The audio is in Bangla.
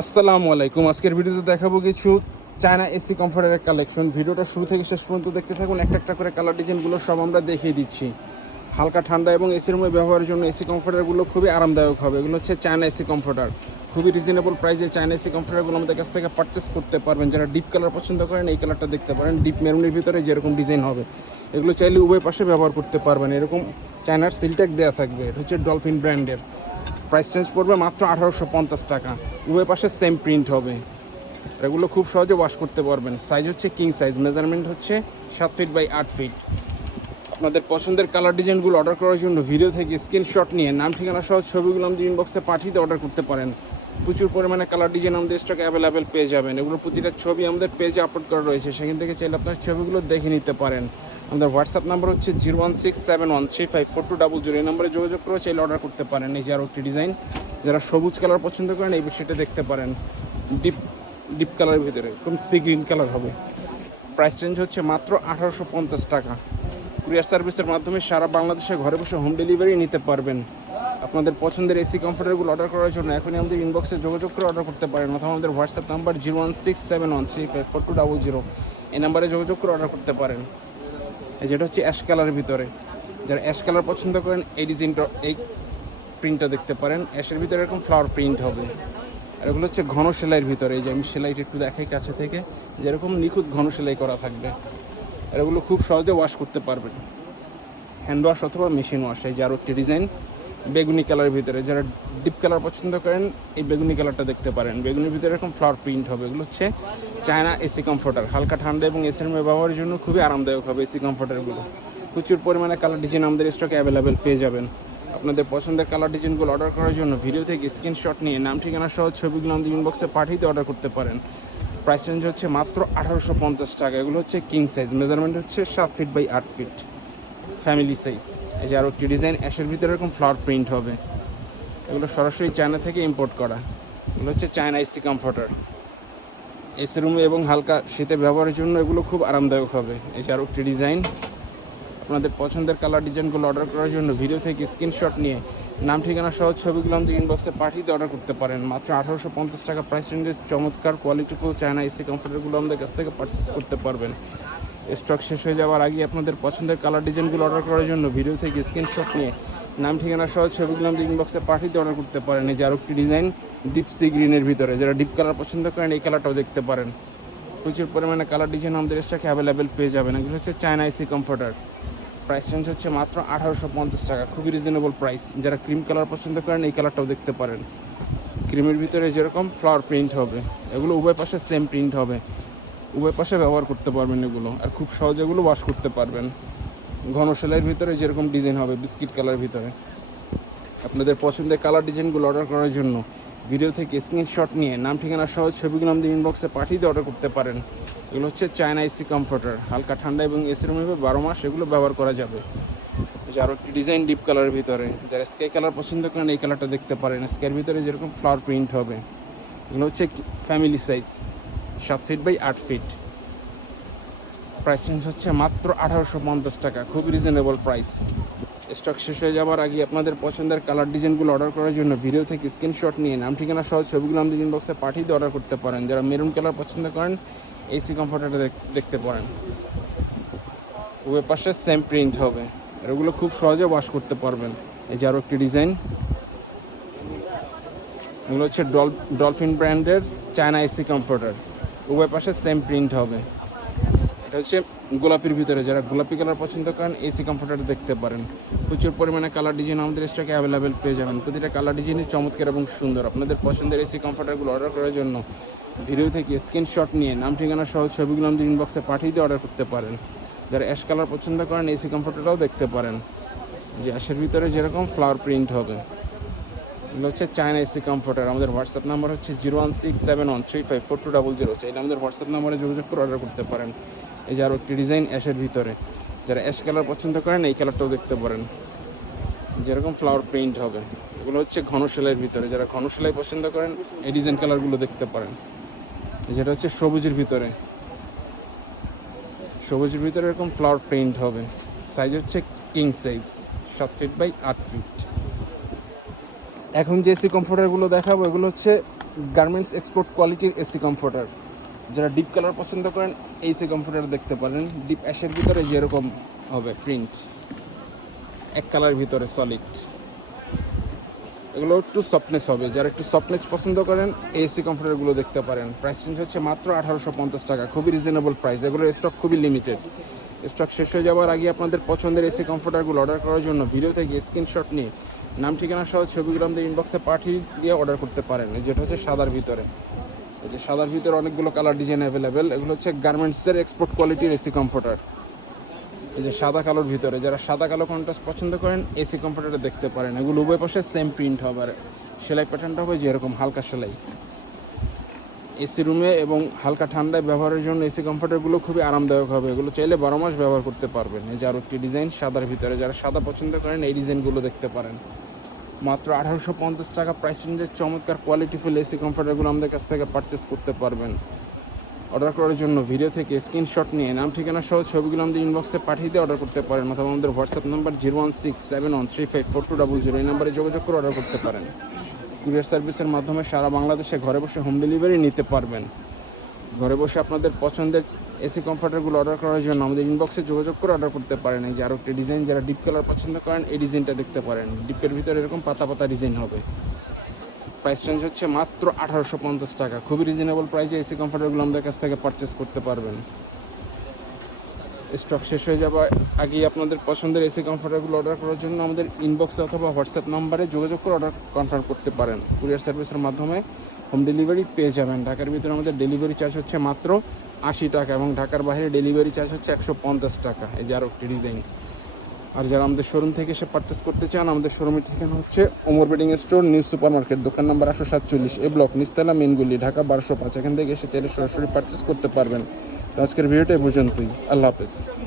আসসালামু আলাইকুম। আজকের ভিডিওতে দেখাবো কিছু চায়না এসি কমফোর্টের কালেকশন। ভিডিওটা শুরু থেকে শেষ পর্যন্ত দেখতে থাকুন। একটা একটা করে কালার ডিজাইনগুলো সব আমরা দেখিয়ে দিচ্ছি। হালকা ঠান্ডা এবং এসির রুমে ব্যবহারের জন্য এসি কমফোর্টারগুলো খুবই আরামদায়ক হবে। এগুলো হচ্ছে চায়না এসি কমফোর্টার। খুবই রিজনেবল প্রাইসে চায়না এসি কমফোর্টারগুলো আমাদের কাছ থেকে পারচেস করতে পারবেন। যারা ডিপ কালার পছন্দ করেন এই কালারটা দেখতে পারেন। ডিপ মেরুনের ভিতরে যেরকম ডিজাইন হবে এগুলো চাইলে উভয় পাশে ব্যবহার করতে পারবেন। এরকম চায়নার সিলট্যাগ দেওয়া থাকবে। এটা হচ্ছে ডলফিন ব্র্যান্ডের। প্রাইস চেঞ্জ পড়বে মাত্র 1850 টাকা। উভয় পাশে সেম প্রিন্ট হবে। এগুলো খুব সহজে ওয়াশ করতে পারবেন। সাইজ হচ্ছে কিং সাইজ, মেজারমেন্ট হচ্ছে 7 ফিট বাই 8 ফিট। আপনাদের পছন্দের কালার ডিজাইনগুলো অর্ডার করার জন্য ভিডিও থেকে স্ক্রিনশট নিয়ে নাম ঠিকানা সহ ছবিগুলো আমাদের ইনবক্সে পাঠিয়ে অর্ডার করতে পারেন। প্রচুর পরিমাণে কালার ডিজাইন আমাদের স্টকে অ্যাভেলেবেল পেয়ে যাবেন। এগুলো প্রতিটা ছবি আমাদের পেজে আপলোড করা রয়েছে, সেখান থেকে চাইলে আপনার ছবিগুলো দেখে নিতে পারেন। আমাদের হোয়াটসঅ্যাপ নাম্বার হচ্ছে 01671354200। এই নাম্বারে যোগাযোগ করে চাইলে অর্ডার করতে পারেন। এই যে আরও একটি ডিজাইন, যারা সবুজ কালার পছন্দ করেন এই বিষয়টা দেখতে পারেন। ডিপ ডিপ কালারের ভিতরে খুব সি গ্রিন কালার হবে। প্রাইস রেঞ্জ হচ্ছে মাত্র 1850 টাকা। কুরিয়ার সার্ভিসের মাধ্যমে সারা বাংলাদেশে ঘরে বসে হোম ডেলিভারি নিতে পারবেন। আপনাদের পছন্দের এসি কমফোর্টারগুলো অর্ডার করার জন্য এখনই আমাদের ইনবক্সে যোগাযোগ করে অর্ডার করতে পারেন, অথবা আমাদের হোয়াটসঅ্যাপ নাম্বার 01671354200। এই নাম্বারে যোগাযোগ করে অর্ডার করতে পারেন। যেটা হচ্ছে অ্যাশ কালারের ভিতরে। যারা অ্যাশ কালার পছন্দ করেন এই ডিজাইনটা, এই প্রিন্টটা দেখতে পারেন। অ্যাশের ভিতরে এরকম ফ্লাওয়ার প্রিন্ট হবে। আর এগুলো হচ্ছে ঘন সেলাইয়ের ভিতরে। এই যে আমি সেলাইটা একটু দেখাই কাছে থেকে, যেরকম নিখুঁত ঘন সেলাই করা থাকবে। আর এগুলো খুব সহজে ওয়াশ করতে পারবেন, হ্যান্ড ওয়াশ অথবা মেশিন ওয়াশ। এই যে আরও একটি ডিজাইন বেগুনি কালারের ভিতরে। যারা ডিপ কালার পছন্দ করেন এই বেগুনি কালারটা দেখতে পারেন। বেগুনির ভিতরে এরকম ফ্লাওয়ার প্রিন্ট হবে। এগুলো হচ্ছে চায়না এসি কমফোর্টার। হালকা ঠান্ডা এবং এসির রুমে ব্যবহারের জন্য খুবই আরামদায়ক হবে এসি কমফোর্টারগুলো। প্রচুর পরিমাণে কালার ডিজাইন আমাদের স্টকে অ্যাভেলেবেল পেয়ে যাবেন। আপনাদের পছন্দের কালার ডিজাইনগুলো অর্ডার করার জন্য ভিডিও থেকে স্ক্রিনশট নিয়ে নাম ঠিকানা সহ ছবিগুলো আমাদের ইনবক্সে পাঠিয়ে অর্ডার করতে পারেন। প্রাইস রেঞ্জ হচ্ছে মাত্র 1850 টাকা। এগুলো হচ্ছে কিং সাইজ, মেজারমেন্ট হচ্ছে 7 feet by 8 feet, family size. এই যে আরও একটি ডিজাইন, অ্যাশের ভিতরে এরকম ফ্লাওয়ার প্রিন্ট হবে। এগুলো সরাসরি চায়না থেকে ইম্পোর্ট করা। এগুলো হচ্ছে চায়না এসি কমফোর্টার। এসি রুমে এবং হালকা শীতে ব্যবহারের জন্য এগুলো খুব আরামদায়ক হবে। এই যে আরও একটি ডিজাইন। আপনাদের পছন্দের কালার ডিজাইনগুলো অর্ডার করার জন্য ভিডিও থেকে স্ক্রিনশট নিয়ে নাম ঠিকানা সহ ছবিগুলো আমাদের ইনবক্সে পাঠিয়ে অর্ডার করতে পারেন। মাত্র 1850 টাকা প্রাইস রেঞ্জের চমৎকার কোয়ালিটিফুল চায়না এসি কমফোর্টারগুলো আমাদের কাছ থেকে পারচেস করতে পারবেন। স্টক শেষ হয়ে যাওয়ার আগে আপনাদের পছন্দের কালার ডিজাইনগুলো অর্ডার করার জন্য ভিডিও থেকে স্ক্রিনশট নিয়ে নাম ঠিকানা সহ ছবিগুলো আমাদের ইনবক্সে পাঠিয়ে অর্ডার করতে পারেন। এই যে আরও একটি ডিজাইন ডিপ সি গ্রিনের ভিতরে। যারা ডিপ কালার পছন্দ করেন এই কালারটাও দেখতে পারেন। প্রচুর পরিমাণে কালার ডিজাইন আমাদের স্টকে অ্যাভেলেবেল পেয়ে যাবেন। এগুলো হচ্ছে China AC comforter. Price range হচ্ছে মাত্র 1850 টাকা, খুবই রিজনেবল প্রাইস। যারা ক্রিম কালার পছন্দ করেন এই কালারটাও দেখতে পারেন। ক্রিমের ভিতরে যেরকম ফ্লাওয়ার প্রিন্ট হবে, এগুলো উভয় পাশে সেম প্রিন্ট হবে। উভয় পাশে ব্যবহার করতে পারবেন এগুলো, আর খুব সহজে এগুলো ওয়াশ করতে পারবেন। ঘন সেলাইয়ের ভিতরে যেরকম ডিজাইন হবে বিস্কিট কালার ভিতরে। আপনাদের পছন্দের কালার ডিজাইনগুলো অর্ডার করার জন্য ভিডিও থেকে স্ক্রিনশট নিয়ে নাম ঠিকানা সহ ছবিগুলো আমাদের ইনবক্সে পাঠিয়ে অর্ডার করতে পারেন। এগুলো হচ্ছে চায়না এসি কমফোর্টার। হালকা ঠান্ডা এবং এসি রুমে 12 মাস এগুলো ব্যবহার করা যাবে। যে আরও একটি ডিজাইন ডিপ কালারের ভিতরে। যারা স্কাই কালার পছন্দ করেন এই কালারটা দেখতে পারেন। স্কাইয়ের ভিতরে যেরকম ফ্লাওয়ার প্রিন্ট হবে। এগুলো হচ্ছে family size, 7 feet by 8 feet. Price range হচ্ছে মাত্র 1850 টাকা, খুব রিজনেবল প্রাইস। স্টক শেষ হয়ে যাওয়ার আগে আপনাদের পছন্দের কালার ডিজাইনগুলো অর্ডার করার জন্য ভিডিও থেকে স্ক্রিনশট নিয়ে নাম ঠিকানা সহ ছবিগুলো আমাদের ইনবক্সে পাঠিয়ে অর্ডার করতে পারেন। যারা মেরুন কালার পছন্দ করেন এসি কমফোর্টারটা দেখতে পারেন। উভয় পাশে সেম প্রিন্ট হবে। আর ওগুলো খুব সহজে ওয়াশ করতে পারবেন। এই যে আরও একটি ডিজাইন, এগুলো হচ্ছে ডলফিন ব্র্যান্ডের চায়না এসি কমফোর্টার। উভয় পাশে সেম প্রিন্ট হবে। এটা হচ্ছে গোলাপির ভিতরে। যারা গোলাপি কালার পছন্দ করেন এসি কমফোর্টার দেখতে পারেন। প্রচুর পরিমাণে কালার ডিজাইন আমাদের স্টকে অ্যাভেলেবেল পেয়ে যাবেন। প্রতিটা কালার ডিজাইনই চমৎকার এবং সুন্দর। আপনাদের পছন্দের এসি কমফোর্টারগুলো অর্ডার করার জন্য ভিডিও থেকে স্ক্রিনশট নিয়ে নাম ঠিকানা সহ ছবিগুলো আমাদের ইনবক্সে পাঠিয়ে অর্ডার করতে পারেন। যারা অ্যাশ কালার পছন্দ করেন এসি কমফোর্টারটাও দেখতে পারেন। যে অ্যাশের ভিতরে যেরকম ফ্লাওয়ার প্রিন্ট হবে। এগুলো হচ্ছে চায়না এসি কমফোর্টার। আমাদের হোয়াটসঅ্যাপ নাম্বার হচ্ছে 01671354200। চাইলে আমাদের হোয়াটসঅ্যাপ নাম্বারে যোগাযোগ করে অর্ডার করতে পারেন। এই যে আরও একটি ডিজাইন অ্যাশের ভিতরে। যারা অ্যাশ কালার পছন্দ করেন এই কালারটাও দেখতে পারেন। যেরকম ফ্লাওয়ার প্রিন্ট হবে। এগুলো হচ্ছে ঘন সেলাইয়ের ভিতরে। যারা ঘন সেলাই পছন্দ করেন এই ডিজাইন কালারগুলো দেখতে পারেন। যেটা হচ্ছে সবুজের ভিতরে। সবুজের ভিতরে এরকম ফ্লাওয়ার প্রিন্ট হবে। সাইজ হচ্ছে king size, 7 feet by 8 feet. এখন যে এসি কমফোর্টারগুলো দেখাবো এগুলো হচ্ছে গার্মেন্টস এক্সপোর্ট কোয়ালিটির এসি কমফোর্টার। যারা ডিপ কালার পছন্দ করেন এসি কমফোর্টার দেখতে পারেন। ডিপ অ্যাশের ভিতরে যেরকম হবে প্রিন্ট, এক কালার ভিতরে সলিড, এগুলো একটু সফটনেস হবে। যারা একটু সফটনেস পছন্দ করেন এসি কমফোর্টারগুলো দেখতে পারেন। প্রাইস রেঞ্জ হচ্ছে মাত্র 1850 টাকা, খুবই রিজনেবল প্রাইস। এগুলোর স্টক খুবই লিমিটেড, স্টক শেষ হয়ে যাওয়ার আগে আপনাদের পছন্দের এসি কমফোর্টারগুলো অর্ডার করার জন্য ভিডিও থেকে স্ক্রিনশট নিয়ে নাম ঠিকানা সহ ছবিগুলো আমাদের ইনবক্সে পাঠিয়ে দিয়ে অর্ডার করতে পারেন। যেটা হচ্ছে সাদার ভিতরে, এই যে সাদার ভিতরে অনেকগুলো কালার ডিজাইন অ্যাভেলেবেল। এগুলো হচ্ছে গার্মেন্টসের এক্সপোর্ট কোয়ালিটির এসি কমফোর্টার। এই যে সাদা কালোর ভিতরে, যারা সাদা কালো কন্ট্রাস্ট পছন্দ করেন এসি কমফোর্টারটা দেখতে পারেন। এগুলো উভয় পাশে সেম প্রিন্ট হবে, আর সেলাই প্যাটার্নটা হবে যেরকম হালকা সেলাই। এসি রুমে এবং হালকা ঠান্ডায় ব্যবহারের জন্য এসি কমফোর্টারগুলো খুবই আরামদায়ক হবে। এগুলো চাইলে 12 মাস ব্যবহার করতে পারবেন। এই যে আরও একটি ডিজাইন সাদার ভিতরে, যারা সাদা পছন্দ করেন এই ডিজাইনগুলো দেখতে পারেন। মাত্র 1850 টাকা প্রাইস রেঞ্জের চমৎকার কোয়ালিটিফুল এসি কমফোর্টারগুলো আমাদের কাছ থেকে পারচেস করতে পারবেন। অর্ডার করার জন্য ভিডিও থেকে স্ক্রিনশট নিয়ে নাম ঠিকানা সহ ছবিগুলো আমাদের ইনবক্সে পাঠিয়ে দিয়ে অর্ডার করতে পারেন, অথবা আমাদের হোয়াটসঅ্যাপ নাম্বার 01671354200 এই নাম্বারে যোগাযোগ করে অর্ডার করতে পারেন। কুরিয়ার সার্ভিসের মাধ্যমে সারা বাংলাদেশে ঘরে বসে হোম ডেলিভারি নিতে পারবেন। ঘরে বসে আপনাদের পছন্দের এসি কমফোর্টারগুলো অর্ডার করার জন্য আমাদের ইনবক্সে যোগাযোগ করে অর্ডার করতে পারেন। এই যে আরও একটি ডিজাইন, যারা ডিপ কালার পছন্দ করেন এই ডিজাইনটা দেখতে পারেন। ডিপের ভিতরে এরকম পাতা পাতা ডিজাইন হবে। প্রাইস রেঞ্জ হচ্ছে মাত্র 1850 টাকা, খুবই রিজনেবল প্রাইসে এসি কমফোর্টারগুলো আমাদের কাছ থেকে পারচেস করতে পারবেন। স্টক শেষ হয়ে যাওয়ার আগেই আপনাদের পছন্দের এসি কমফোর্টারগুলো অর্ডার করার জন্য আমাদের ইনবক্সে অথবা হোয়াটসঅ্যাপ নাম্বারে যোগাযোগ করে অর্ডার কনফার্ম করতে পারেন। কুরিয়ার সার্ভিসের মাধ্যমে হোম ডেলিভারি পেয়ে যাবেন। ঢাকার ভিতরে আমাদের ডেলিভারি চার্জ হচ্ছে মাত্র 80 টাকা এবং ঢাকার বাইরে ডেলিভারি চার্জ হচ্ছে 150 টাকা। এই যে আরও একটি ডিজাইন। আর যারা আমাদের শোরুম থেকে এসে পারচেস করতে চান, আমাদের শোরুমের ঠিকানা হচ্ছে Omar bedding store, new super market, দোকান নাম্বার 847, এ ব্লক, নিচতলা, মেনগুলি, ঢাকা 1205। এখান থেকে এসে চাইলে সরাসরি পারচেস করতে পারবেন। তো আজকের ভিডিওটা এই পর্যন্তই। আল্লাহ হাফেজ।